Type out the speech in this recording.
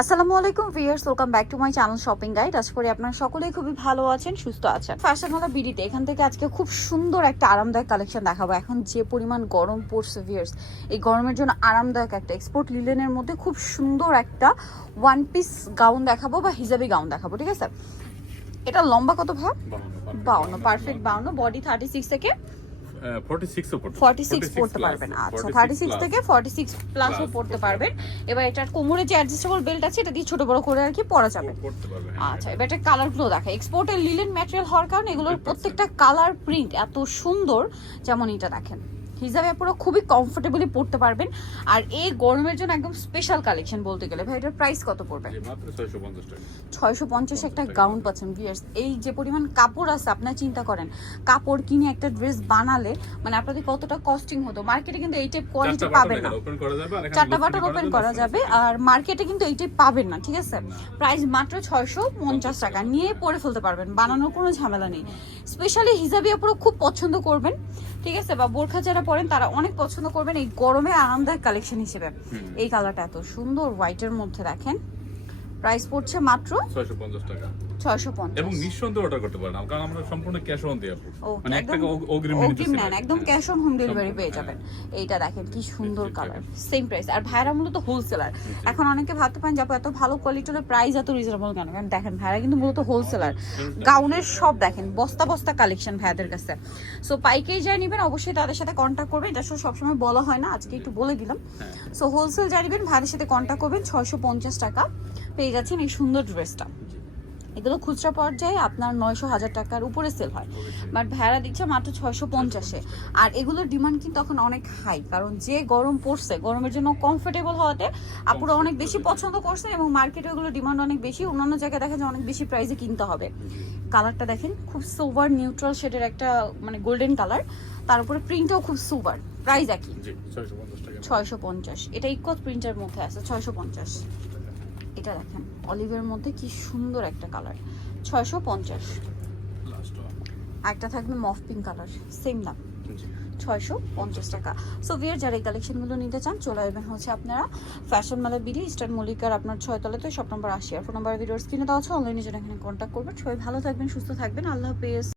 আসসালামু আলাইকুম viewers welcome back to my channel shopping guide আশা করি আপনারা সকলেই খুবই ভালো আছেন সুস্থ আছেন। ফ্যাশনওয়ালা বিডিতে এখান থেকে আজকে খুব সুন্দর একটা আরামদায়ক কালেকশন দেখাবো। এখন যে পরিমাণ গরম পড়ছে ভিয়ার্স এই গরমের জন্য আরামদায়ক একটা এক্সপোর্ট লিলেনের মধ্যে খুব সুন্দর একটা ওয়ান পিস গাউন দেখাবো বা হিজাবি গাউন দেখাবো ঠিক আছে? এটা লম্বা কত ভাব বাউন্ন পারফেক্ট বাউন্ন বডি থার্টি সিক্স থেকে ফর্টি সিক্সও পড়তে সিক্স পড়তে পারবেন। আচ্ছা থার্টি সিক্স থেকে ফর্টি সিক্স প্লাসও পড়তে পারবেন। এবার এটার কোমরে যে অ্যাডজাস্টেবল বেল্ট আছে এটা দিয়ে ছোট বড় করে আর কি পরা যাবে। হ্যাঁ, আচ্ছা এবার এটা কালারগুলো দেখা এক্সপোর্টের লিলেন ম্যাটেরিয়াল হওয়ার কারণে এগুলোর প্রত্যেকটা কালার প্রিন্ট এত সুন্দর যেমন এটা দেখেন। হিসাবে আপনারা খুবই কমফোর্টেবলি পড়তে পারবেন। আর এই গরমের জন্য একদম স্পেশাল কালেকশন বলতে গেলে। ভাই এটার প্রাইস কত পড়বে? মাত্র ছয়শো পঞ্চাশ একটা। গাউন পাচ্ছেন ভিয়ার্স এই যে পরিমাণ কাপড় আছে আপনারা চিন্তা করেন কাপড় কিনে একটা ড্রেস বানালে মানে আপনাদের কতটা কস্টিং হতো? মার্কেটে কিন্তু এই টাইপ কোয়ালিটি পাবেন না। ওপেন করা যাবে আর এখানে চারটা বাটন ওপেন করা যাবে আর মার্কেটে কিন্তু এই টাইপ পাবেন না ঠিক আছে। প্রাইস মাত্র ছয়শো পঞ্চাশ টাকা। নিয়ে পরে ফেলতে পারবেন বানানোর কোনো ঝামেলা নেই। স্পেশালি হিজাবি আপুরো খুব পছন্দ করবেন। ঠিক আছে বা বোরখা যারা পরেন তারা অনেক পছন্দ করবেন এই গরমে আরামদায়ক কালেকশন হিসেবে। এই কালারটা এত সুন্দর হোয়াইটের মধ্যে দেখেন। প্রাইস পড়ছে মাত্র ছয়শো পঞ্চাশ টাকা। ছয়শো পঞ্চাশ। এবং নিঃসন্দেহে অর্ডার করতে পারেন কারণ আমরা সম্পূর্ণ ক্যাশ অন ও, মানে এক টাকা অগ্রিম অগ্রিম নেন একদম। ক্যাশ অন হোম ডেলিভারি পেয়ে। যাবেন। এইটা দেখেন কি সুন্দর কালার সেম প্রাইস আর ভাইরা মূলত হোলসেলার এখন অনেকে ভাবতে পারেন যে আপু এত ভালো কোয়ালিটির প্রাইস এত রিজনেবল কেন? কারণ দেখেন ভাইরা কিন্তু মূলত হোলসেলার গাউনের সব দেখেন বস্তা বস্তা কালেকশন ভাইয়াদের কাছে। সো পাইকারি যাই নেবেন অবশ্যই তাদের সাথে কন্ট্যাক্ট করবেন। এটা সবসময় বলা হয় না আজকে একটু বলে দিলাম। সো হোলসেল যাই নেবেন ভাইদের সাথে কন্ট্যাক্ট করবেন ছয়শো পঞ্চাশ টাকা। পেয়ে যাচ্ছেন এই সুন্দর ড্রেসটা। এগুলো খুচরা পর্যায়ে আপনার নয়শো হাজার টাকার উপরে সেল হয়। বাট ভেড়া দিচ্ছে মাত্র ছয়শো পঞ্চাশে। আর এগুলোর ডিমান্ড কিন্তু এখন অনেক হাই কারণ যে গরম পড়ছে গরমের জন্য কমফোর্টেবল হওয়াতে আপুরা অনেক বেশি পছন্দ করছে এবং মার্কেটে ওগুলো ডিমান্ড অনেক বেশি। অন্যান্য জায়গায় দেখা যায় অনেক বেশি প্রাইসে কিনতে হবে। কালারটা দেখেন খুব সুপার নিউট্রাল শেডের একটা মানে গোল্ডেন কালার তার উপরে প্রিন্টও খুব সুপার প্রাইস একই। ছয়শো পঞ্চাশ ছয়শো পঞ্চাশ। এটা ইকোত প্রিন্টের মধ্যে আছে ছয়শো পঞ্চাশ। এটা দেখেন অলিভের মধ্যে কি সুন্দর একটা কালার। ছয়শো পঞ্চাশ। একটা থাকবে মফ পিঙ্ক কালার সেম দাম। ছয়শো পঞ্চাশ টাকা। সো ভিয়ার যারা এই কালেকশনগুলো নিতে চান চলে আসবেন হচ্ছে আপনারা ফ্যাশন মালা বিডি ইস্টার্ন মল্লিকার আপনার ছয়তলাতে সব নম্বর আশি আর ফোন নাম্বার ভিডিওর স্ক্রিনে দেওয়া আছে। অনলাইনে যেন এখানে কন্ট্যাক্ট করবেন। সবাই ভালো থাকবেন সুস্থ থাকবেন। আল্লাহ হাফেজ।